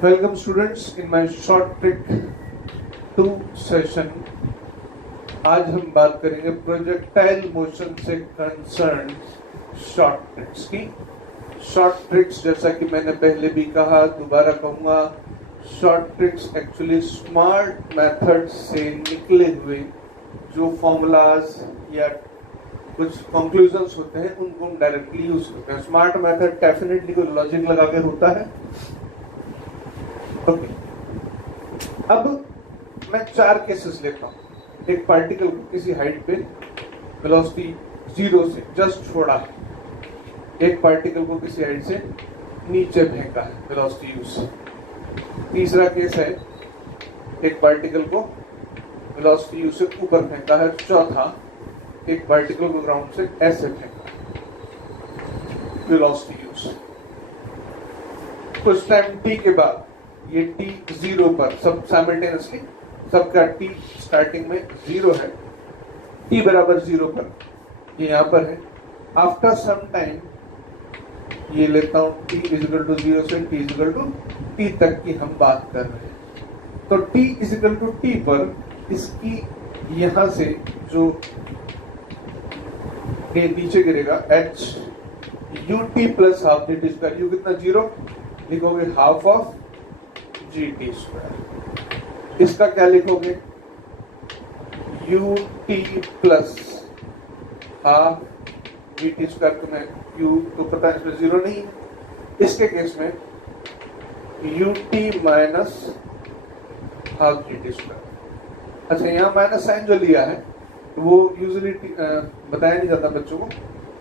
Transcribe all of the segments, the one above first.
Welcome students in my short trick 2 session। आज हम बात करेंगे प्रोजेक्टाइल मोशन से कंसर्न शॉर्ट ट्रिक्स की। शॉर्ट ट्रिक्स जैसा कि मैंने पहले भी कहा, दोबारा कहूंगा, short tricks actually smart method से निकले हुए जो फॉर्मूलाज या कुछ कंक्लूजन्स होते हैं उनको हम डायरेक्टली यूज करते हैं। स्मार्ट मेथड डेफिनेटली कोई लॉजिक लगा के होता है। ओके, अब मैं 4 केसेस लेता हूं। एक पार्टिकल को किसी हाइट पे वेलोसिटी 0 से जस्ट छोड़ा है, एक पार्टिकल को किसी हाइट से नीचे फेंका है वेलोसिटी u से। तीसरा केस है एक पार्टिकल को वेलोसिटी u से ऊपर फेंका है। चौथा एक पार्टिकल को ग्राउंड से ऐसे फेंका है वेलोसिटी u से। कुछ टाइम t के बाद ये t 0 पर, सब साइमल्टेनियसली, सबका t स्टार्टिंग में 0 है, t बराबर 0 पर ये यहाँ पर है। आफ्टर सम टाइम ये लेता हूँ t इजिकल टू 0 से t इजिकल टू t तक की हम बात कर रहे हैं। तो t इजिकल टू t पर इसकी यहाँ से जो ये नीचे गिरेगा h ut plus half dt square, u कितना 0, लिखोगे हाफ ऑफ gt स्क्वायर। इसका क्या लिखोगे ut plus half gt square. तुम्हें u तो पता है, इसमें 0 नहीं है। इसके केस में ut minus half gt square. अच्छा, यहाँ माइनस साइन जो लिया है वो यूजुअली बताया नहीं जाता बच्चों को,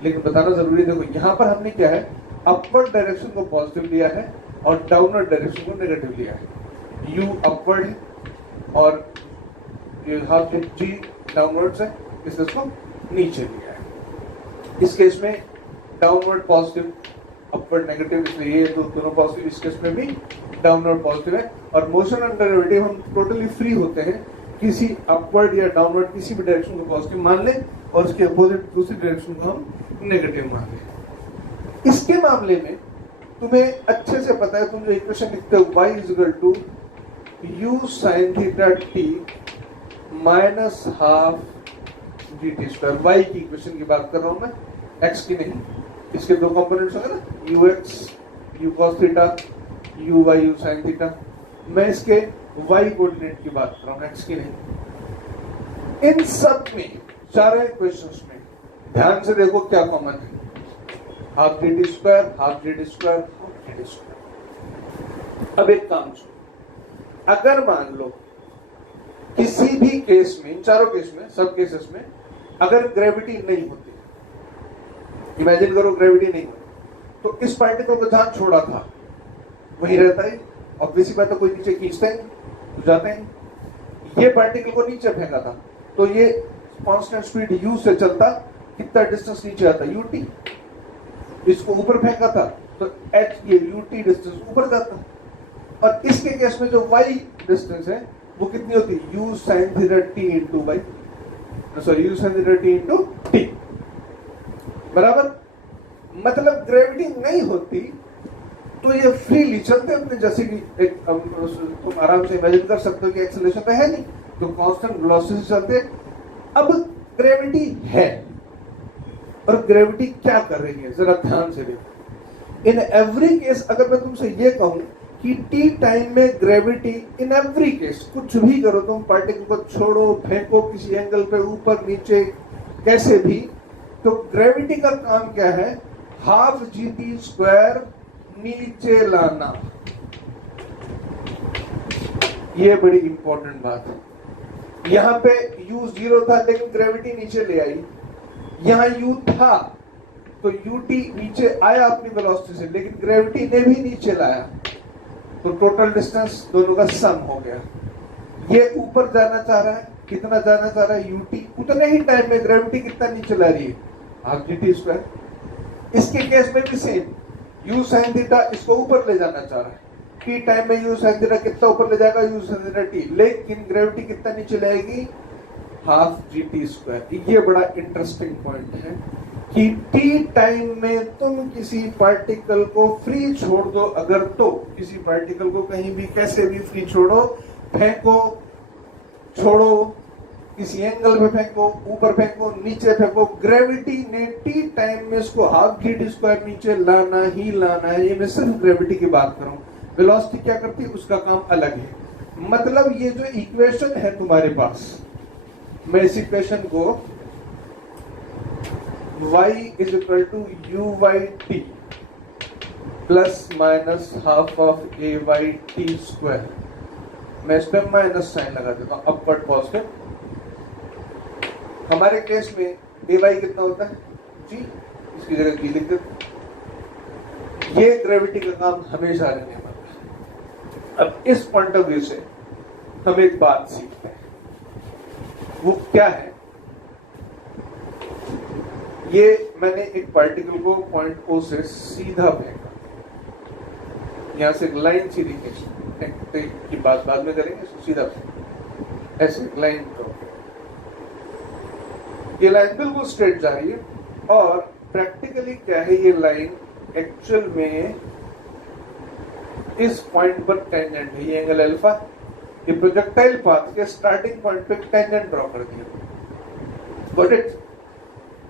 लेकिन बताना जरूरी है। देखो यहाँ पर हमने क्या है, अपवर्ड डायरेक्शन को पॉजिटिव लिया है और डाउनवर्ड डायरेक्शन को नेगेटिव लिया है। u अपवर्ड है और हाफ g डाउनवर्ड है, इसलिए इसको नीचे लिया है। इस केस में डाउनवर्ड पॉजिटिव, अपवर्ड नेगेटिव, इसलिए ये दोनों पॉजिटिव। इस केस में भी डाउनवर्ड पॉजिटिव है। और मोशन अंडर ग्रेविटी हम टोटली फ्री होते हैं, किसी अपवर्ड या डाउनवर्ड किसी भी डायरेक्शन को पॉजिटिव मान लें और उसके अपोजिट दूसरी डायरेक्शन को हम नेगेटिव मान लें। इसके मामले में तुम्हें अच्छे से पता है, तुम जो इक्वेशन लिखते हो y equal to u sin theta t minus half gt square. y की इक्वेशन की बात कर रहा हूं मैं, x की नहीं। इसके दो कंपोनेंट्स होंगे ना, ux u cos theta, uy u sin theta. मैं इसके y कोऑर्डिनेट की बात कर रहा हूं, x की नहीं। इन सब में, चारों इक्वेशंस में ध्यान से देखो क्या कॉमन है, half gt square, half gt square, half gt square. अब एक काम सुनो, अगर मान लो किसी भी केस में, इन चारों केस में, सब केसेस में अगर ग्रेविटी नहीं होती, इमेजिन करो ग्रेविटी नहीं होती, तो इस पार्टिकल को जहां छोड़ा था वहीं रहता है। ऑब्वियसली बात है, कोई नीचे खींचते हैं तो जाते हैं। ये पार्टिकल को नीचे फेंका था तो ये कांस्टेंट स्पीड u से चलता, कितना डिस्टेंस नीचे आता, ut। इसको ऊपर फेंका था तो h ये ut डिस्टेंस ऊपर जाता। और इसके केस में जो y डिस्टेंस है वो कितनी होती है, u sin theta t into y, sorry u sin theta t into t बराबर। मतलब ग्रेविटी नहीं होती तो ये फ्रीली चलते अपने, जैसे कि एक तुम आराम से इमेजिन कर सकते हो कि एक्सेलरेशन तो है नहीं, तो कांस्टेंट वेलोसिटी से चलते। अब ग्रेविटी है, और ग्रेविटी क्या कर रही है जरा ध्यान से देखो। इन एवरी केस अगर मैं तुमसे ये कहूं कि टी टाइम में ग्रेविटी, इन एवरी केस कुछ भी करो तुम, पार्टिकल को छोड़ो, फेंको किसी एंगल पे, ऊपर नीचे, कैसे भी, तो ग्रेविटी का काम क्या है, हाफ gt स्क्वायर नीचे लाना। ये बड़ी इंपॉर्टेंट बात है। यहां पे u 0 था लेकिन ग्रेविटी नीचे ले आई। यहां u था तो ut नीचे आया अपनी वेलोसिटी से, लेकिन ग्रेविटी ने भी नीचे लाया, तो टोटल डिस्टेंस दोनों का सम हो गया। ये ऊपर जाना चाह रहा है, कितना जाना चाह रहा है, ut, उतने ही टाइम में ग्रेविटी कितना नीचे ला रही है, हाफ gt स्क्वायर। इसके केस में भी सेम, u sin थीटा इसको ऊपर ले जाना चाह रहा है, t टाइम में u sin थीटा कितना ऊपर ले जाएगा, u sin थीटा t, लेकिन ग्रेविटी कितना नीचे लाएगी, हाफ gt स्क्वायर। ये बड़ा इंटरेस्टिंग पॉइंट है कि टी टाइम में तुम किसी पार्टिकल को फ्री छोड़ दो, अगर तो किसी पार्टिकल को कहीं भी कैसे भी फ्री छोड़ो, फेंको, छोड़ो, किसी एंगल पे फेंको, ऊपर फेंको, नीचे फेंको, ग्रेविटी ने टी टाइम में इसको हाफ जी स्क्वायर नीचे लाना ही लाना है। ये मैं सिर्फ ग्रेविटी की बात कर रहा हूं, वेलोसिटी क्या करती है उसका काम अलग है। मतलब ये जो इक्वेशन है तुम्हारे पास, मैं इस इक्वेशन को y is equal to u y t plus minus half of a y t square, मैं इस पर माइनस साइन लगा देता हूं, अपवर्ड पॉजिटिव। हमारे केस में ए वाई कितना होता है जी, इसकी जगह जी लिख देते। ये ग्रेविटी का काम हमेशा रहने वाला है। अब इस पॉइंट ऑफ व्यू से हम एक बात सीखते हैं, वो क्या है, ये मैंने एक पार्टिकल को पॉइंट ओ से सीधा फेंका, यहां से एक लाइन सीधी खींची की बात बाद में करेंगे, सीधा फेंका, ऐसे एक लाइन ड्रॉ, ये लाइन बिल्कुल स्ट्रेट जा रही है। और प्रैक्टिकली क्या है, ये लाइन एक्चुअल में इस पॉइंट पर टेंजेंट है, ये एंगल अल्फा, ये प्रोजेक्टाइल पाथ के स्टार्टिंग पॉइंट पे टेंजेंट ड्रॉ कर दिया। Got it?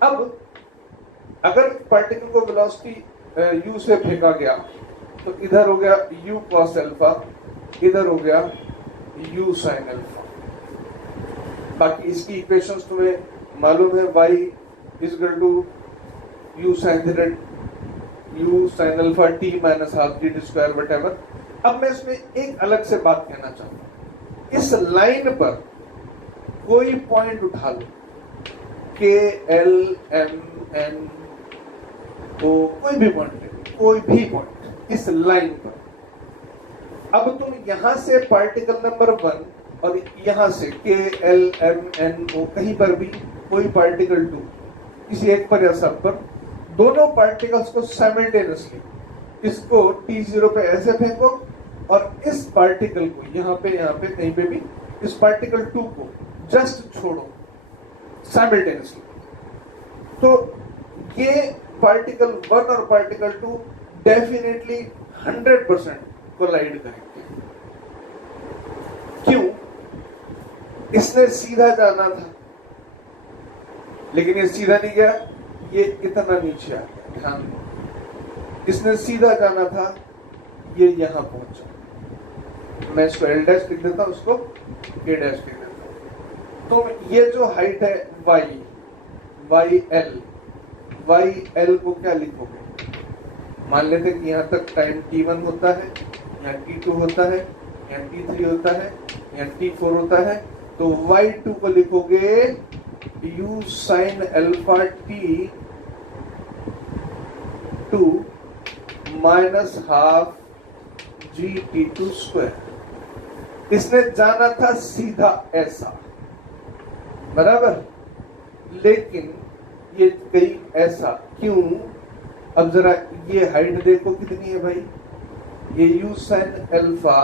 अब अगर पार्टिकल को वेलोसिटी u से फेंका गया तो इधर हो गया u cos अल्फा, इधर हो गया u sin अल्फा। बाकी इसकी इक्वेशंस तुम्हें मालूम है, y is equal to u sin alpha t minus half t square whatever. अब मैं इसमें एक अलग से बात कहना चाहूंगा, इस लाइन पर कोई पॉइंट उठा लो, के एल एम एन ओ, कोई भी पॉइंट, कोई भी पॉइंट इस लाइन पर। अब तुम यहां से पार्टिकल नंबर 1 और यहां से के एल एम एन ओ, कहीं पर भी कोई पार्टिकल 2, किसी एक पर या सब पर, दोनों पार्टिकल्स को साइमल्टेनियसली, इसको t0 पे ऐसे फेंको और इस पार्टिकल को यहाँ पे कहीं पे भी इस पार्टिकल 2 को जस्ट छोड़ो साइमल्टेनियसली, तो ये पार्टिकल 1 और पार्टिकल 2 डेफिनेटली 100% कोलाइड करेंगे। क्यों? इसने सीधा जाना था, लेकिन ये सीधा नहीं गया, ये इतना नीचे आ गया, ध्यान दो। इसने सीधा जाना था, ये यहां पहुंचा, मैं इसको एल डैश लिख देता हूं, उसको के डैश लिख देता हूं। तो ये जो हाइट है वाई एल को क्या लिखोगे? मान लेते कि यहाँ तक टाइम t1 होता है, यहाँ t2 होता है, यहाँ t3 होता है, यहाँ t4 होता है, तो y2 को लिखोगे u sin alpha t 2 minus half g t2 square. इसने जाना था सीधा ऐसा, बराबर, लेकिन ये गई ऐसा, क्यों? अब जरा ये हाइट देखो कितनी है भाई, ये u sin अल्फा,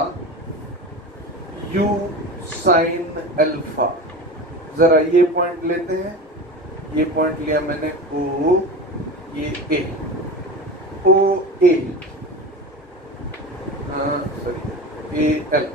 जरा ये पॉइंट लेते हैं, ये पॉइंट लिया मैंने O, ये A, O A, sorry A L,